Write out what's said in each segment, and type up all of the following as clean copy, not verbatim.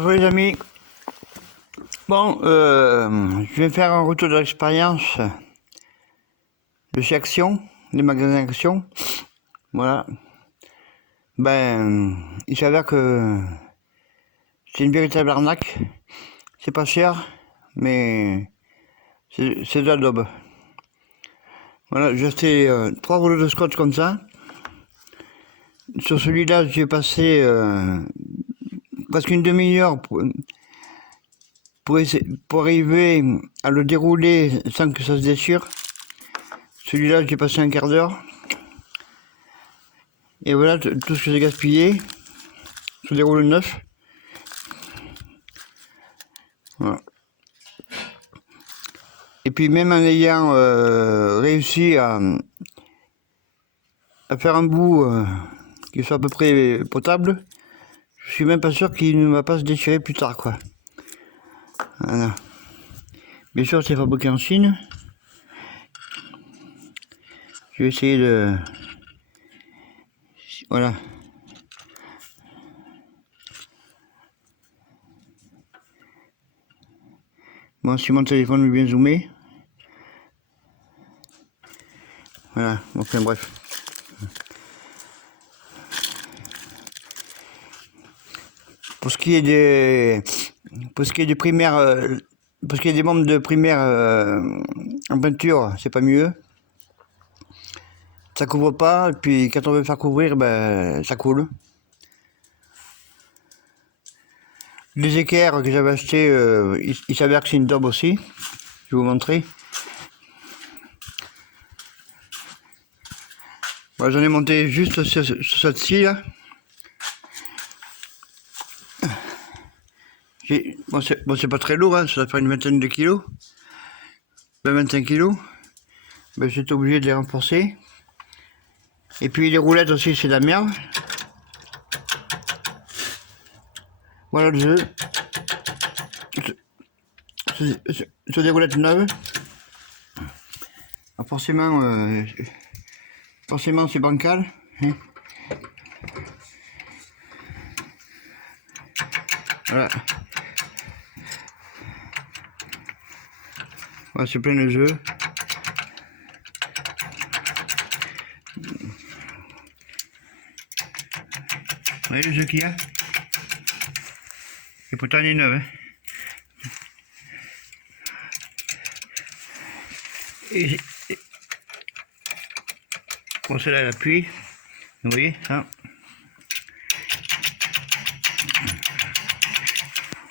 Bonjour les amis. Bon, je vais faire un retour de l'expérience de chez Action, des magasins Action. Voilà. Ben, il s'avère que c'est une véritable arnaque. C'est pas cher, mais c'est de la daube. Voilà, j'ai acheté 3 rouleaux de scotch comme ça. Sur celui-là, j'ai passé presque une demi-heure pour arriver à le dérouler sans que ça se déchire. Celui-là, j'ai passé un quart d'heure. Et voilà tout ce que j'ai gaspillé sur des rouleaux neufs. Voilà. Et puis même en ayant réussi à faire un bout qui soit à peu près potable, je suis même pas sûr qu'il ne va pas se déchirer plus tard, quoi. Voilà. Bien sûr, c'est fabriqué en Chine. Je vais essayer de... Voilà. Bon, si mon téléphone est bien zoomé. Voilà, enfin bref. Pour ce qui est des primaires, pour ce qui est des membres de primaire en peinture, c'est pas mieux. Ça couvre pas, et puis quand on veut faire couvrir, ben ça coule. Les équerres que j'avais achetés, il s'avère que c'est une daube aussi. Je vais vous montrer. Voilà, j'en ai monté juste sur celle-ci là. Bon, c'est pas très lourd, hein, ça doit faire une vingtaine de kilos. 25 kilos. Ben, j'étais obligé de les renforcer. Et puis les roulettes aussi, c'est de la merde. Voilà le jeu. C'est des roulettes neuves. Ah, forcément, c'est bancal. Hein. Voilà. Voilà, c'est plein de jeux. Vous voyez le jeu qu'il y a? Et pourtant il est neuf. Hein. Bon, celle-là elle appuie. Vous voyez ça?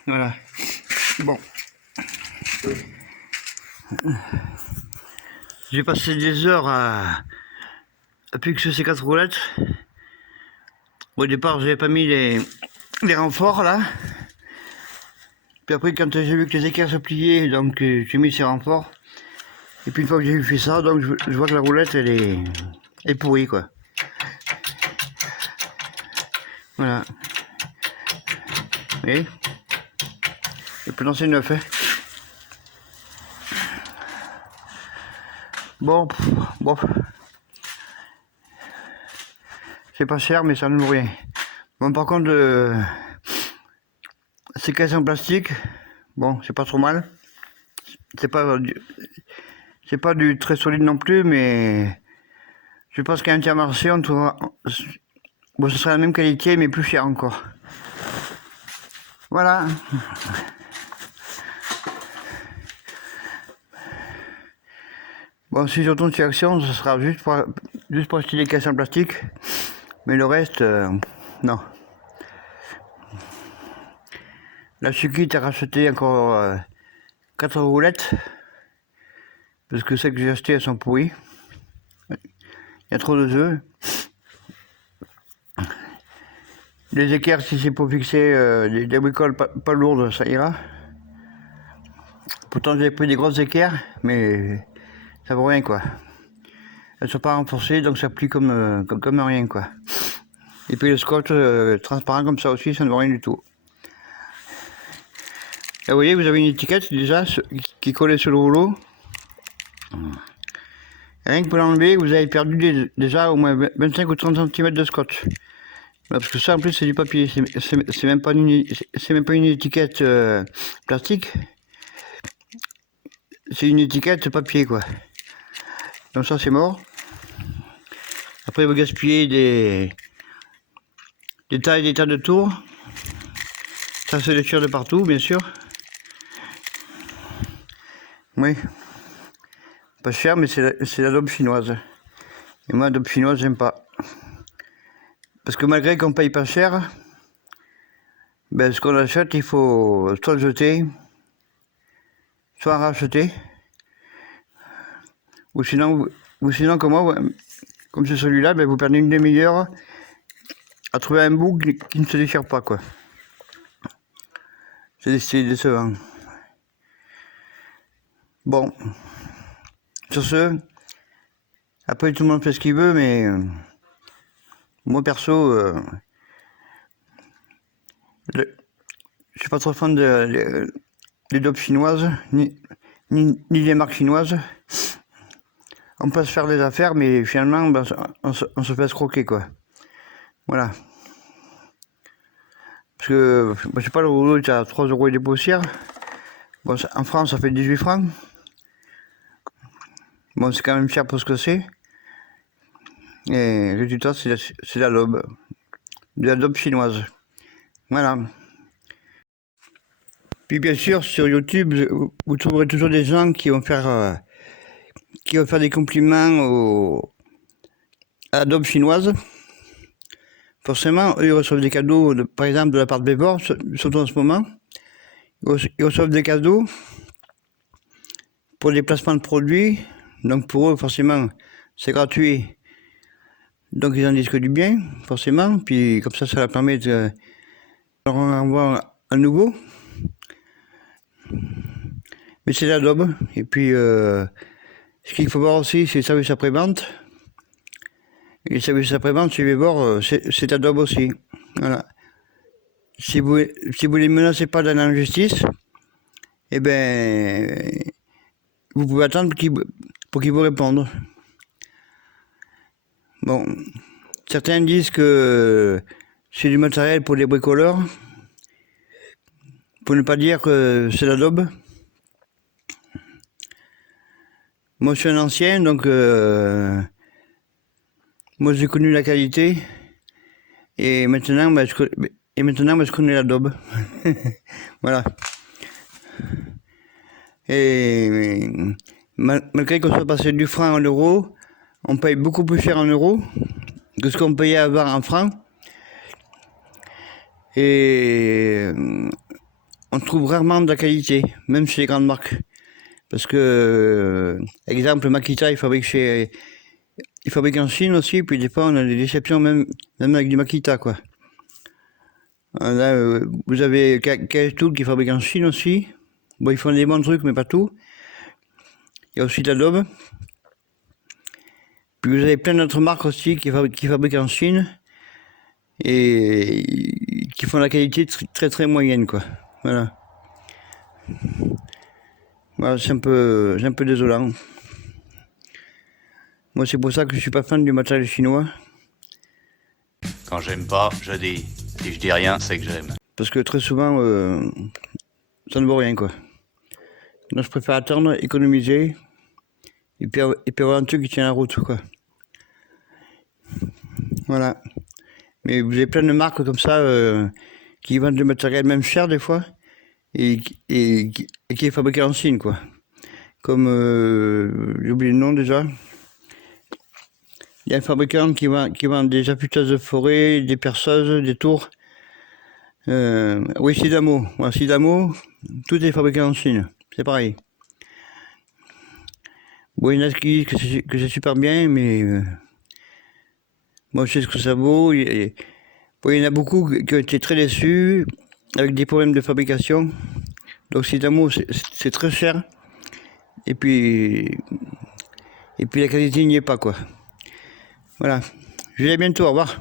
Voilà. Bon. J'ai passé des heures à fixer ces 4 roulettes. Au départ, j'avais pas mis les renforts là. Puis après, quand j'ai vu que les équerres se pliaient, donc j'ai mis ces renforts. Et puis une fois que j'ai fait ça, donc je vois que la roulette elle est pourrie, quoi. Voilà. Vous voyez? Et puis c'est neuf, hein. Bon. C'est pas cher, mais ça ne vaut rien. Bon, par contre, ces caisses en plastique, bon, c'est pas trop mal. C'est pas du très solide non plus, mais je pense qu'à Intermarché, on trouvera... Bon, ce sera la même qualité, mais plus cher encore. Voilà. Bon, si je retourne chez Action, ce sera juste pour acheter des caisses en plastique. Mais le reste, non. La Suki a racheté encore 4 roulettes. Parce que celles que j'ai achetées, elles sont pourries. Il y a trop de œufs. Les équerres, si c'est pour fixer des bricoles pas lourdes, ça ira. Pourtant, j'ai pris des grosses équerres, mais ça vaut rien, quoi. Elles sont pas renforcées, donc ça plie comme rien, quoi. Et puis le scotch transparent comme ça aussi, ça ne vaut rien du tout. Là, vous voyez, vous avez une étiquette déjà qui est collée sur le rouleau. Rien que pour l'enlever, vous avez perdu déjà au moins 25 ou 30 cm de scotch. Voilà, parce que ça en plus c'est du papier, c'est même pas une étiquette plastique, c'est une étiquette papier quoi. Donc ça c'est mort. Après vous gaspillez des tas et des tas de tours. Ça se déchire de partout bien sûr. Oui. Pas cher mais c'est la daube chinoise. Et moi la daube chinoise j'aime pas. Parce que malgré qu'on paye pas cher, ben, ce qu'on achète, il faut soit le jeter, soit en racheter. Ou sinon comme moi, comme c'est celui-là, ben, vous perdez une demi-heure à trouver un bout qui ne se déchire pas, quoi. C'est décevant. Bon. Sur ce, après tout le monde fait ce qu'il veut, mais moi perso, je suis pas trop fan des daubes chinoises, ni des marques chinoises. On peut se faire des affaires, mais finalement, ben, on se fait escroquer, quoi. Voilà. Parce que, je sais pas, le rouleau est à 3 € et des poussières. Bon, en France, ça fait 18 francs. Bon, c'est quand même cher pour ce que c'est. Et le résultat, c'est la daube. De la daube chinoise. Voilà. Puis bien sûr, sur YouTube, vous trouverez toujours des gens qui vont faire des compliments à la daube chinoise. Forcément, eux, ils reçoivent des cadeaux, par exemple, de la part de Bévor, surtout en ce moment. Ils reçoivent des cadeaux pour des placements de produits. Donc pour eux, forcément, c'est gratuit. Donc ils en disent que du bien, forcément. Puis comme ça leur permet de leur en avoir un nouveau. Mais c'est la daube. Et puis, ce qu'il faut voir aussi, c'est le service après-vente. Et le service après-vente, chez Bévor, c'est la daube aussi. Voilà. Si vous les menacez pas d'aller en justice, eh ben, vous pouvez attendre pour qu'ils vous répondent. Bon, certains disent que c'est du matériel pour les bricoleurs, pour ne pas dire que c'est la daube. Moi je suis un ancien, donc moi j'ai connu la qualité, et maintenant, je connais la daube. Voilà. Et malgré qu'on soit passé du franc en euro, on paye beaucoup plus cher en euros que ce qu'on payait avant en francs. Et on trouve rarement de la qualité, même chez les grandes marques. Parce que, exemple, Makita, il fabrique en Chine aussi, puis des fois on a des déceptions même avec du Makita, quoi. Là, vous avez Tool qui fabrique en Chine aussi. Bon, ils font des bons trucs, mais pas tout. Il y a aussi de l'Adobe. Puis vous avez plein d'autres marques aussi qui fabriquent en Chine et qui font la qualité très très moyenne, quoi. Voilà. Voilà, c'est un peu désolant. Moi, c'est pour ça que je suis pas fan du matériel chinois. Quand j'aime pas, je dis. Si je dis rien, c'est que j'aime. Parce que très souvent, ça ne vaut rien, quoi. Donc je préfère attendre, économiser, et puis avoir un truc qui tient la route, quoi. Voilà. Mais vous avez plein de marques comme ça qui vendent du matériel même cher des fois et qui est fabriqué en Chine, quoi. Comme j'ai oublié le nom déjà. Il y a un fabricant qui vend des affûteuses de forêt, des perceuses, des tours. Oui, Sidamo. Voilà, Sidamo, tout est fabriqué en Chine. C'est pareil. Bon, il y en a qui disent que c'est super bien, mais moi je sais ce que ça vaut. Bon, il y en a beaucoup qui ont été très déçus avec des problèmes de fabrication. Donc Sidamo, c'est très cher. Et puis la qualité n'y est pas, quoi. Voilà. Je vous dis à bientôt, au revoir.